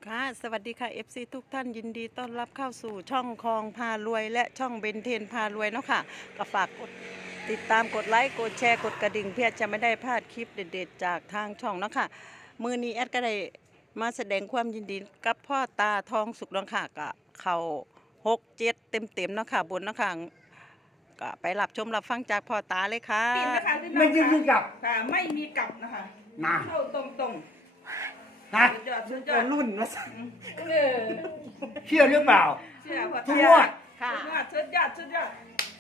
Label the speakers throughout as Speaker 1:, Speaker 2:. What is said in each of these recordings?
Speaker 1: ค่ะสวัสดีค่ะ FC ทุกท่านยินดีต้อนรับเข้าสู่ช่องคลองพารวยและช่องเบนเทนพารวยเนาะค่ะก็ฝากกดติดตามกดไลค์กดแชร์กดกระดิ่งเพื่อจะไม่ได้พลาดคลิปเด็ดๆจากทางช่องเนาะค่ะมือนี้แอดก็ได้มาแสดงความยินดีกับพ่อตาทองสุกเนาะค่ะก็เขา6-7เต็มๆเนาะค่ะบนเนาะค่ะก็ไปรับชมรับฟังจากพ่อตาเลยค่ะ
Speaker 2: ปิดนะคะพี่น้
Speaker 3: ไม่
Speaker 2: อง
Speaker 3: ใช่ที่กลับ
Speaker 2: ค่ะไม่มีกลับนะคะ
Speaker 3: นะ
Speaker 2: เข้าตรง
Speaker 3: นะ
Speaker 2: ๆสุดยอดสุดยอ
Speaker 3: แต่
Speaker 2: ด
Speaker 3: รุ่นนะ
Speaker 2: เออ
Speaker 3: เชื่อหรือเปล่า
Speaker 2: เชื่อพอ
Speaker 3: ทุก
Speaker 2: เชื่
Speaker 3: ง
Speaker 2: อ
Speaker 3: วด
Speaker 1: ค่ะ
Speaker 2: สุดยอดสุดยอด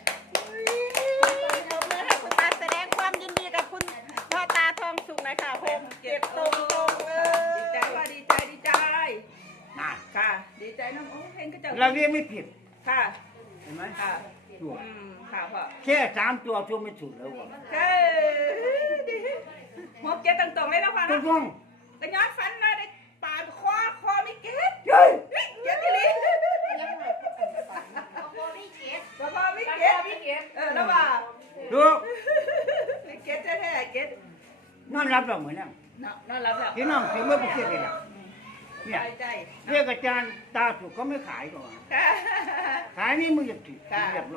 Speaker 1: ยกมือให้คุณตาแสดงความยินดีกับคุณพ่อตาทองสุกหน่อยค่ะ6-7ตรงๆเล
Speaker 2: ดีใจ
Speaker 1: ย
Speaker 2: ว่าดีใจดีใจ
Speaker 3: นะ
Speaker 2: ค่ะ ดีใจน้ำโอ้เพลงก็จะ
Speaker 3: เราเรียกไม่ผิด
Speaker 2: ค่ะ
Speaker 3: เห็นไหม
Speaker 2: ค่ะ
Speaker 3: ถูก
Speaker 2: ค่ะพ่อ
Speaker 3: แค่3 ตัวไม่ถูกแล้วก่อน
Speaker 2: เฮ้ยดีหัวเก็ตตรงๆเลยนะพ่อ
Speaker 3: ถู
Speaker 2: นะ
Speaker 3: กต้อง
Speaker 2: แต่ย้อนฟันมาได้ปาดคอไม่เก็ต
Speaker 3: เฮ้ย
Speaker 2: เก็ตที่ลิ้นก็พอไม่เก็ตแล้วว่า
Speaker 3: ถูก
Speaker 2: ไม่เก็ตแท้ๆเก็ต
Speaker 3: นอนรับเราเหมือนนั่ง
Speaker 2: นอนรับแล้ว
Speaker 3: พี่น้องถึงไม่ไปเชื่อกันแล้วเนี่ย
Speaker 2: ใจ
Speaker 3: เรียกอาจารย์ตาถูกเขาไม่ขายก่อน
Speaker 2: ค่ะ
Speaker 3: ขายนี่มึงจะถือ
Speaker 2: ค่ะ
Speaker 3: เรียบร้อย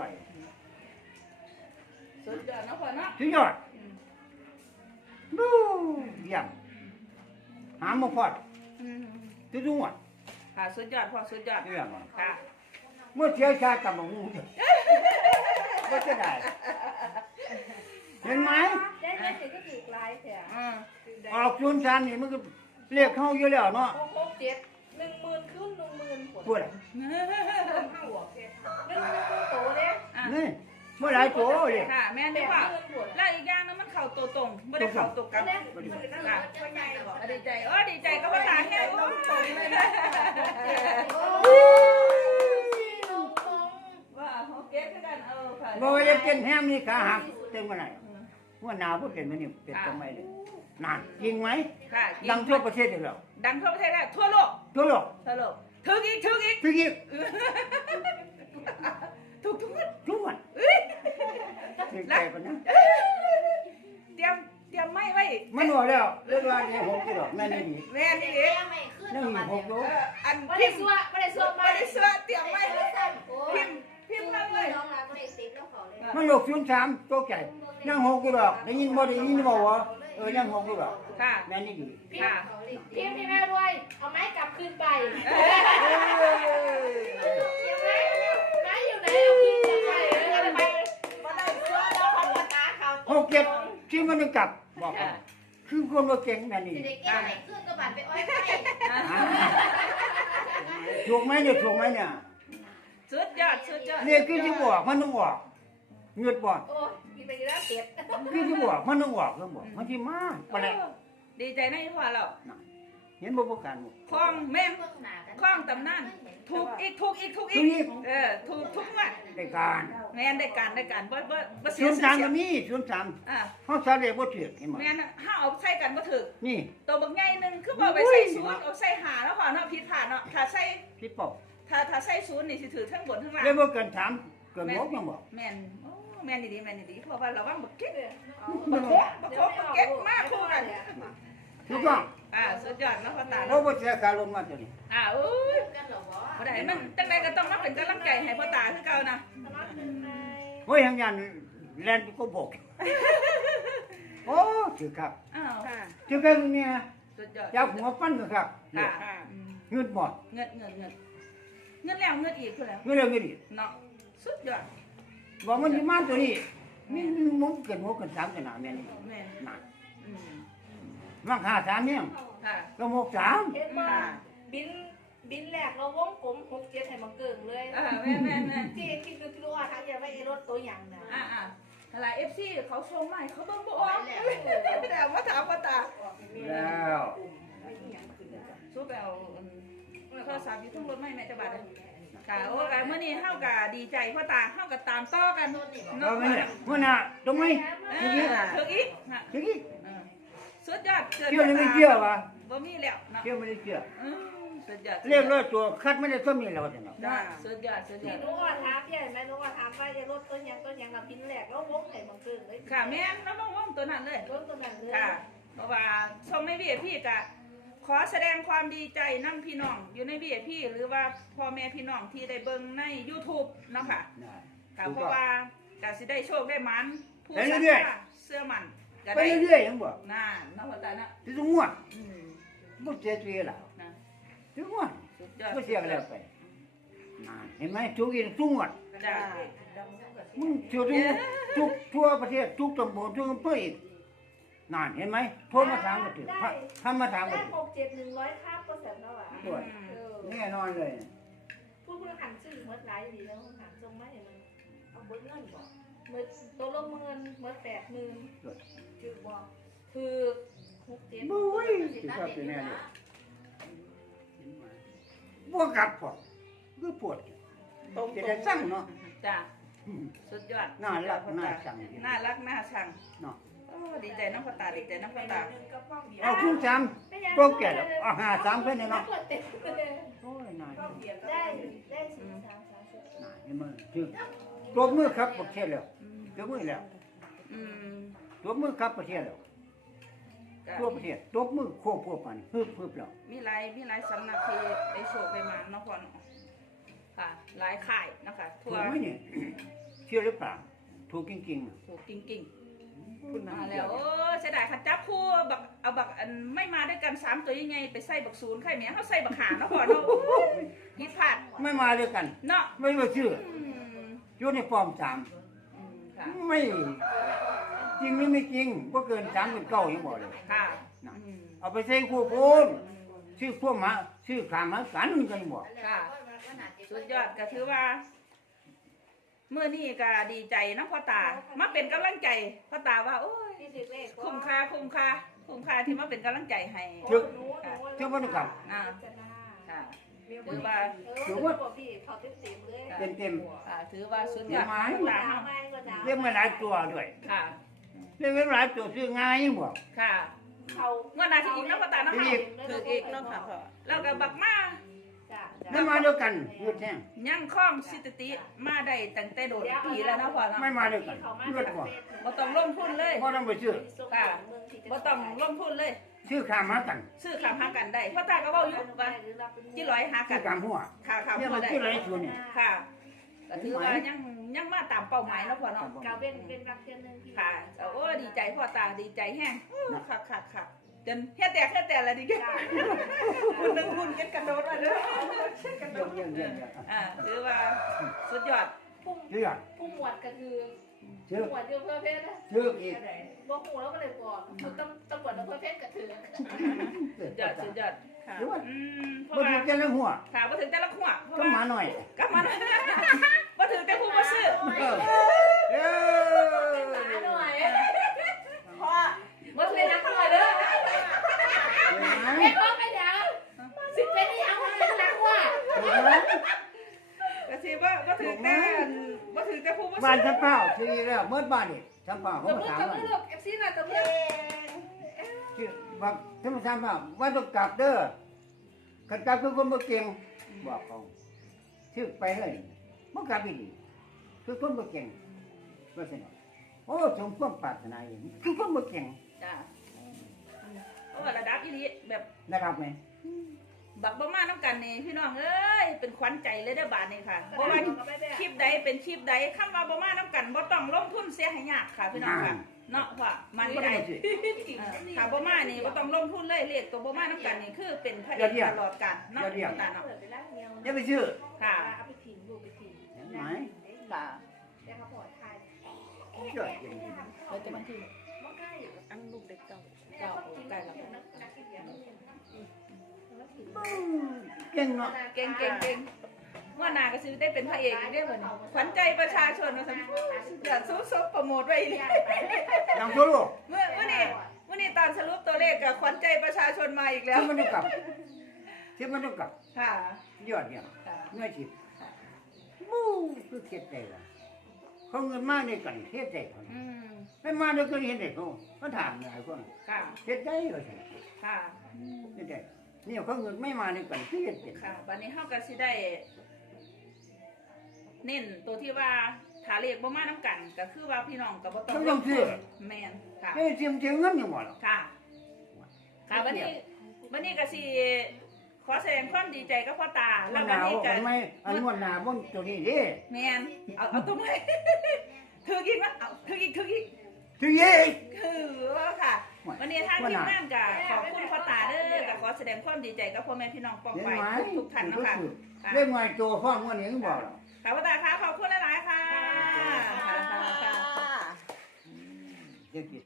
Speaker 2: สุดยอดนะพ่อเนาะ
Speaker 3: สุดยอดดูเยี่ยมหามาพอดทุกงวด
Speaker 2: ค่ะสุดยอดพ่อสุดยอด
Speaker 3: เยี่ยม
Speaker 2: ค่ะ
Speaker 3: เมื่อเที่ยวชากับหมูเถอะก็จะได้ เห็นไหม
Speaker 4: ได้เงินถึงก็ถูกหลายแถว
Speaker 2: อืม
Speaker 3: ออกชุนชันนี่มันก็เรียกเข้าอยู่แล้วเนาะ
Speaker 4: 6-7 10,000ขึ้น10,000ผล
Speaker 3: พูดอะ
Speaker 4: เข้าหัวเพชร10,000โตเลย
Speaker 2: อ่ะ
Speaker 3: นี่เมื่อไหรโตเลย
Speaker 2: ค่ะแม่นดีกว่า
Speaker 4: 80,000ผล
Speaker 2: แล้วอีกอย่างนึงมันเข่าตัวตรงไม่ได้เข่าตัวกลับ
Speaker 4: เนี่ยมันก็ต้องตัวใหญ่กว่า
Speaker 2: ดีใจดีใจก็ภาษาแค่ตรงเลยนะว่าโอเคคือกันค่ะ
Speaker 3: โมยเกินแฮมนี่ขาหักเต็มกันไหนว่าหนาวพูดเป็นมันนี่เป็นทำไมเลยนั่นจริงไหม
Speaker 2: ค่ะ
Speaker 3: ดังทั่วประเทศเลยเหรอ
Speaker 2: ดังทั่วประเทศแล้วทั่วโลก
Speaker 3: ทั่วโลก
Speaker 2: ทั่วโลกถึงอีก
Speaker 3: ทุกที่
Speaker 2: ถูกทุกคน
Speaker 3: ทุกวันถึงใจกันนะ
Speaker 2: เตรียมไม่ไว้
Speaker 3: มันหัวแล้วเรื่องราวนี้6 กิโลแม่นี่ดี
Speaker 2: แม่นี่ดิ
Speaker 4: ไม่ขึ้น
Speaker 3: นั่งอยู่6 โล
Speaker 2: อัน
Speaker 4: ไม่
Speaker 2: พิ
Speaker 4: ได้
Speaker 2: มพ์
Speaker 4: ซัวไม่ได้ซัว
Speaker 2: ไม่ได้เสื้อเตรียมไม่พิมพ์มาเลย
Speaker 4: น้องรักไม่ได้ติ๊กแล้วเขาเลย
Speaker 3: มันหลกชุนชามโตใจนั่ง6 กิโลได้ยินบ่ได้ยินบ่วะนั่ง6 กิโล
Speaker 2: ค่ะ
Speaker 3: แม่นี่ดี
Speaker 4: พิมพ์ที่แม่รวยเอาไม้กลับคืนไปยังไงไม้อยู่ไหนเอาคืนกลับไปไปมาได้ซัวแล้วพันตาเขา
Speaker 3: 6 7ที่มันกลับบอกคือคนว่าเก่งแม่นี่
Speaker 4: เด็กแก่ไหนขึ้นก็บาดไปอ้อยไป
Speaker 3: ถูกไหมเนี่ยถูกไหมเนี่ย
Speaker 2: สุดยอด
Speaker 3: เรียกคือที่บอกมันต้องบอกเงือดบอก
Speaker 4: โอ้ยมีไปแล้วเจ็บ
Speaker 3: คือที่บอกมันต้องบอกต้องบอกมันที่มาไปแล้ว
Speaker 2: ดีใจนะที่พ่อเรา
Speaker 3: เห็นบ่ประกันบ่
Speaker 2: คล้องแม่ง
Speaker 4: เพิ่งหนากัน
Speaker 2: คล้องตำนานถูกอีกถูกอีกถูกทุกวัน
Speaker 3: ได้การ
Speaker 2: แม่นได้การบ่เสี
Speaker 3: ส่
Speaker 2: ย
Speaker 3: วน
Speaker 2: เสี
Speaker 3: สาม
Speaker 2: ย
Speaker 3: ก็มีส่วนสาม
Speaker 2: อ่า
Speaker 3: เฮาซาเลยบ่ถือเห็นบ่
Speaker 2: แม่นห้าเอาใส่กันบ่ถึก
Speaker 3: นี่
Speaker 2: ตัวบักใหญ่นึงคือบ่ไปใส่ศูนย์เอาใส่หาแล้วพ่อเนาะผิดพลาดเนาะถ้าใส่
Speaker 3: พี่ปอก
Speaker 2: ถ้าใส่ศูนย์นี่สิถือทั้งบนทั้งล่าง
Speaker 3: เลยบ่เกินถามเกินบ่ยังบอก
Speaker 2: แม่นโอ้แม่นดีเพราะว่าระวังบักเก็ตบักโคบักเก็ตมากคู่กัน
Speaker 3: ถูกต้อง
Speaker 2: สุดยอดเนาะพ่อตา
Speaker 3: เพราะบ่เสียค่าลงมาตัวนี้
Speaker 2: อุ้ย
Speaker 4: กันหรอวะ
Speaker 2: บ่ได้มันจังไดก็ต้องมาเป็นกำลังใจให้พ่อตาคือเก่านะ
Speaker 3: โอ้ยหังยันแล่นก็บอกโอ้ถือครับ
Speaker 2: อ้าว
Speaker 1: ค่ะ
Speaker 3: ถือกันเนี่ย
Speaker 2: สุดยอด
Speaker 3: จับหัวปั้นก็ครับ
Speaker 2: ค่ะ
Speaker 3: เงินบ่
Speaker 2: เงินแล้วเงินอีกคือแล้ว
Speaker 3: เงินเรื่องนี้
Speaker 2: เนาะสุดยอด
Speaker 3: บอกมันสิมาตัวนี้มีมุกเกินหัวเกิน3กันน่ะแม่นี่
Speaker 2: แม่
Speaker 3: น่ะ
Speaker 2: อืม
Speaker 3: มัก53เนี่ย
Speaker 2: ค่ะ
Speaker 3: ก็หกสาม
Speaker 4: เห็นว่าบินแหลกเราวงกลม6-7ให้มาเกิงเลย
Speaker 2: แม่
Speaker 4: ที่คิดดูที่ว่าทั้งอย่าไปรถตัวอย่างนะ
Speaker 2: อะไร FC เขาชมใหม่เขาเบิ่งบ่ออกแต่ว่าถามพ่อตา
Speaker 3: แล้ว
Speaker 2: สู้ไปเอาโทรศัพท์อยู่ทั้งรถไม่แม่จะบาดเลยค่ะโอ้ยมื้อนี้เฮาก็ดีใจพ่อตาเฮาก็ตามต่อกัน
Speaker 3: เราไม่เนี่ยมันน่ะตรงไหน
Speaker 2: ถึงอีกนะ
Speaker 3: ทีนี้
Speaker 2: สุดยอด
Speaker 3: เชื่อหรือไม่เชื่อวะ
Speaker 2: บ่มีแล้วเนาะ
Speaker 3: เชื่อไม่ได้เชื่อ
Speaker 2: สุดยอด
Speaker 3: เรียกร้อยตัวคัดไม่ได้ต้นมีแล้วจะเนาะ
Speaker 2: สุดยอด
Speaker 4: ที่รู้ว่าถามพี่ใหญ่ไหมรู้ว่าถามว่าจะรถตัวอย่างกับบินแหลกแล้ววงให้มาเกิงเลย
Speaker 2: ค่ะแม่นน้องว่องตัวนั้นเลย
Speaker 4: รถตัวนั้นเลย
Speaker 2: ค่ะเพราะว่าช่องไม่พี่กะขอแสดงความดีใจนำพี่น้องอยู่ใน VIP หรือว่าพ่อแม่พี่น้องที่ได้เบิ่งใน YouTube เนาะค่ะ
Speaker 3: ได้
Speaker 2: ค่ะเพราะว่าก็สิได้โชคได้หมันผู้
Speaker 3: ไป
Speaker 2: ศรัท
Speaker 3: เรื่อย
Speaker 2: ธาเสื้อมันก็
Speaker 3: ไป
Speaker 2: ได้
Speaker 3: เรื่อยๆยังบ่
Speaker 2: น่าเนาะพ่อตานะ
Speaker 3: ที่สงวน
Speaker 2: อืม
Speaker 3: บ่เสียทีแล้ว
Speaker 2: นะ
Speaker 3: ที่สงวน
Speaker 2: สุดยอด
Speaker 3: บ่เสียกันแล้วไปนั่นเห็นไหมทุกอีกทุกงวด
Speaker 2: จ้า
Speaker 3: มึงเที่ยวทุกทั่วประเทศทุกตำบลทุกอำเภออีกนั่นเห็นไหมโทรมาถามก็ถึงทำมาถามก็
Speaker 4: ได้
Speaker 3: ถึง
Speaker 4: 6-7-100ค่าเปอร์เซ็นต์แล้วอ่ะ
Speaker 3: ด้วยแน่นอนเลย
Speaker 4: พูดหันชื่อเมื่อไรดีแล้วหันทรงไม่เห็นมันเอาเบิ้ลเงินบอกเมื่อตัวลงเงินเมื่อ80,000ถือบอกถือ6-7
Speaker 3: บุ้ยสิครับเป็นแน่เลยบ่กลับพอคือปวด
Speaker 1: ตรง
Speaker 3: จะได้สั่งเนาะ
Speaker 2: จ้าสุดยอด
Speaker 3: น่ารักน่าชัง
Speaker 2: น่ารักน่าชัง
Speaker 3: เนาะ
Speaker 2: โอ้ดีใจน้องพ่อตาดีใจน้องพ่อตา
Speaker 3: เอาคุณจำโตแก่แล้วเอา53เพิ่นเนาะโอ้ยนาย
Speaker 4: ได้4-3-3
Speaker 3: นายเห็นมั้ยถึงตัวมือครับประเทศแล้วตัวมือแล้ว
Speaker 2: อืม
Speaker 3: ตัวมือครับประเทศแล้ว
Speaker 2: ก็
Speaker 3: ตัวประเทศตัวมือโคพวกมันฮึบแล้ว
Speaker 2: มีหลายสำนักที่ได้โชคได้มาเนาะพ่อเนาะค่ะหลายค่ายเนาะค่ะทั่
Speaker 3: ถู
Speaker 2: ว
Speaker 3: กไหมเนี่ยเชื่อหรือเปล่าถูกจริง
Speaker 2: ถูกกิ่งๆมาแล้วโอ้เสียดายค่ะจับคู่บักเอาบักอันไม่มาด้วยกัน3ตัวยังไงไปใส่บัก0ใครแหมเฮาใส่บักหาเนาะพ่อเนาะผิดพลาด
Speaker 3: ๆไม่มาด้วยกัน
Speaker 2: เนาะ
Speaker 3: ไม่มาชื่อ
Speaker 2: อืม
Speaker 3: อยู่ในฟอร์ม
Speaker 2: ค่ะ
Speaker 3: 3ไม่จริงหรือไม่จริงก็เกิน3เป็น9ยังบอกเลย
Speaker 2: ค่ะ
Speaker 3: นะ
Speaker 2: อืม
Speaker 3: เอาไปใส่คู่โพนชื่อพวกหมาชื่อขามหมากันก็ยังบอก
Speaker 2: ค่ะสุดยอดก็ถือว่าเมื่อนี้ก็ดีใจเนาะพ่อตามาเป็นกำลังใจพ่อตาว่าโอ้ย คุ้มค่าที่มาเป็นกำลังใจให้
Speaker 3: เชื่อเชื่อว่าต้องกลับ
Speaker 2: นะค่ะถือว่า
Speaker 3: เต็ม
Speaker 2: ค่ะถือว่าสุดยอดพ่อตาเนาะ
Speaker 3: เรียกมาหลายตัวด้วย
Speaker 2: ค่ะ
Speaker 3: เรียกมาหลายตัวซื้อง่ายยังบอก
Speaker 2: ค่ะเมื่อนาทีอีกเนาะพ่อตาเนาะ
Speaker 3: อีก
Speaker 1: ถืออีกเนาะค่ะพ่อ
Speaker 2: แล้วก็บักมา
Speaker 3: ไม่มาด้วยกันหยุดแน่
Speaker 2: ยังคล้องสิทธิมาได้ตั้งแต่โดดปีแล้วเนาะพ่อเนาะ
Speaker 3: ไม่มาด้วยกันหยุดกว่า
Speaker 2: บ่ต้องลงทุนเลย
Speaker 3: เพราะต้องไปซื้อ
Speaker 2: บ่ต้องลงทุนเลย
Speaker 3: ซื้อขามหมากัน
Speaker 2: ซื้อขามหากันได้พ่อตาก็เว้าอยู่ว่าที่ร้อยหากั
Speaker 3: ซื้อน ขามหัว
Speaker 2: ค่ะค่ะ
Speaker 3: เนี่ย
Speaker 2: พ
Speaker 3: มั
Speaker 2: อน ได้
Speaker 3: ชื่ออะไรตัวเนี่ย
Speaker 2: ค่ะก็ถือว่ายังมาตามเป้าหมายเนาะพ่อเนาะ
Speaker 4: กาเป็นรักเทียนนึง
Speaker 2: ค่ะโอ้ดีใจพ่อตาดีใจแห้งค่ะจนเฮ็ดแต่ละดีแกคุณนึงคุณเก็ดกระโดดมาเด้อ
Speaker 3: เยี่ยม
Speaker 2: ถือว่าสุดยอด
Speaker 3: ชื่อ
Speaker 4: ผู้หมวดก็คือ
Speaker 3: ชื่อ
Speaker 4: หมวดเดียวเพื่อเพศนะ
Speaker 3: ชื่ออีก
Speaker 4: บอกหูแล้วก็เลยบอกคือตำรวจเพื่อเพศก็ถือ
Speaker 2: สุดยอดค่ะ
Speaker 3: หรือว่า
Speaker 2: เพราะ
Speaker 3: บ่
Speaker 2: ว่า
Speaker 3: ถึงจะเรื่องหัว
Speaker 2: ค่ะบ่ถึงแต่ละขวบเพราะ
Speaker 3: ก็
Speaker 2: ว่า
Speaker 3: มาหน่อย
Speaker 2: กลับมาบ่ถึงแต่ผู้บ่ซื้อ
Speaker 3: เออ
Speaker 4: หาหน่อย
Speaker 1: พ่อ
Speaker 4: บ่ถึงนักหน่อยเด้อไม่พอไม่เดี๋ยวสิเป็นยังไงนักว่า
Speaker 2: ก็สิบ่ถึงแต่ผู้บ่
Speaker 3: บ้า
Speaker 2: ซื้
Speaker 3: น
Speaker 2: อ
Speaker 3: ชั้นเปล่าทีแล้วเมื่อบ้านนี่ชั้นเปล่าเขา
Speaker 4: ตำร
Speaker 3: มาว
Speaker 4: จ
Speaker 3: ถาม
Speaker 4: ตำร
Speaker 3: ว่าว
Speaker 4: จ FC น่ะตำรวจ
Speaker 3: ชื่อว่าชั้นมาถามว่าต้องกลับเด้อขันกลับคือคนบ่เก่งบอกเขาชื่อไปเลยบ่กลับอีกคือคนบ่เก่งว่าซั่นโอ้สมความปรารถนาอย่างนี้คือคนบ่เก่ง
Speaker 2: จ้ะเพราะว่าระดับอีหลีแบบ
Speaker 3: นะครับไหม
Speaker 2: บักบ่มาน้ำกันนี่พี่น้องเอ้ยเป็นขวัญใจเลยเด้อบาดนี้ค่ะเพราะว่าคลิปใดเป็นคลิปใดคำว่าบ่มาน้ำกันบ่ต้องลงทุนเสียให้ยากค่ะพี่น้องค่ะเนาะว่ามันได้ถ้าบ่มานี่บ่ต้องลงทุนเลยเลขตัวบ่มาน้ำกันนี่คือเป็นพระเอกตลอดกาลเนาะตาเนาะ
Speaker 4: เปิดไปแล้วเดียว
Speaker 3: อย่าไปชื่อ
Speaker 2: ค่ะ
Speaker 4: เอาไปทิ้งดูไปทิ้ง
Speaker 3: เห็นไหม
Speaker 2: ค่ะ
Speaker 4: แต่เขาบอกทาย
Speaker 3: เชื่อจริง
Speaker 2: เราจะมาที่
Speaker 4: มันใกล้อยู่
Speaker 1: อันลูกเด็กเก่า
Speaker 2: เจ้าใกล้แล้ว
Speaker 4: นักกินยาเนี่ยมันถิ่น
Speaker 3: เก่งเนาะ
Speaker 2: เก่งเมื่อหนาก็ซื้อได้เป็นพระเอกอีกได้เหมือนขวัญใจประชาชนว่าซั่นอยากซุบโปรโมทไว้เลย
Speaker 3: นางตัวโลก
Speaker 2: เมื่อนี้ตอนสรุปตัวเลขกับขวัญใจประชาชนมาอีกแล้ว
Speaker 3: ที่มันต้องกลับที่มันต้องกลับ
Speaker 2: ค่ะ
Speaker 3: ยอดเนี่ย
Speaker 2: ค่ะ
Speaker 3: เมื่อจิตมู้คือเทียดใจละเขาเงินมากในกันเทียดใจเขา
Speaker 2: อืม
Speaker 3: ไม่มาด้วยกันเห็นเด็กเขาถามหลายคน
Speaker 2: ค่ะ
Speaker 3: เทียดใจเขาใช่
Speaker 2: ค่ะ
Speaker 3: เทียดใจเนี่ยเขาเงินไม่มาด้วยกันเทียดใจ
Speaker 2: ค่ะวันนี้เฮาก็สิได้ เน้นตัวที่ว่าถ้าเลขบ่มานํกันก็คือว่าพี่น้องก็บ่ต้อ
Speaker 3: เขาต้อง
Speaker 2: ง
Speaker 3: เชื่อ
Speaker 2: แม่นค่ะ
Speaker 3: เฮ้ยเทียมเงินยังบ่หรอ
Speaker 2: ค่ะค่ะวันนี้วันนี้ก็สิขอแสดงความดีใจกับพ่อตา
Speaker 3: มั
Speaker 2: แล้ว
Speaker 3: นห
Speaker 2: วัน
Speaker 3: นาว
Speaker 2: นี้ก็
Speaker 3: มันไม่อันนวดหนาบนตัวนี้ดิ
Speaker 2: แมนเอาตรงไหน ถืออีกนะเอาถืออีก
Speaker 3: ถึงยี่
Speaker 2: คือว่าค่ะ วันนี้ทางทีมงานก็ขอบคุณพ่อตาเด้อก็ขอแสดงความดีใจกับพ่อแม่พี่น้องปอง
Speaker 3: เห็น
Speaker 2: ไป
Speaker 3: ไหม
Speaker 2: ทุกท่านเนาะค่ะ
Speaker 3: เรื่องไงตัวฟ้องวันนี้ก็บอก
Speaker 2: ค่ะพ่อตาค่ะขอบคุณหลายๆค่ะค่ะค่ะ
Speaker 3: เด็ก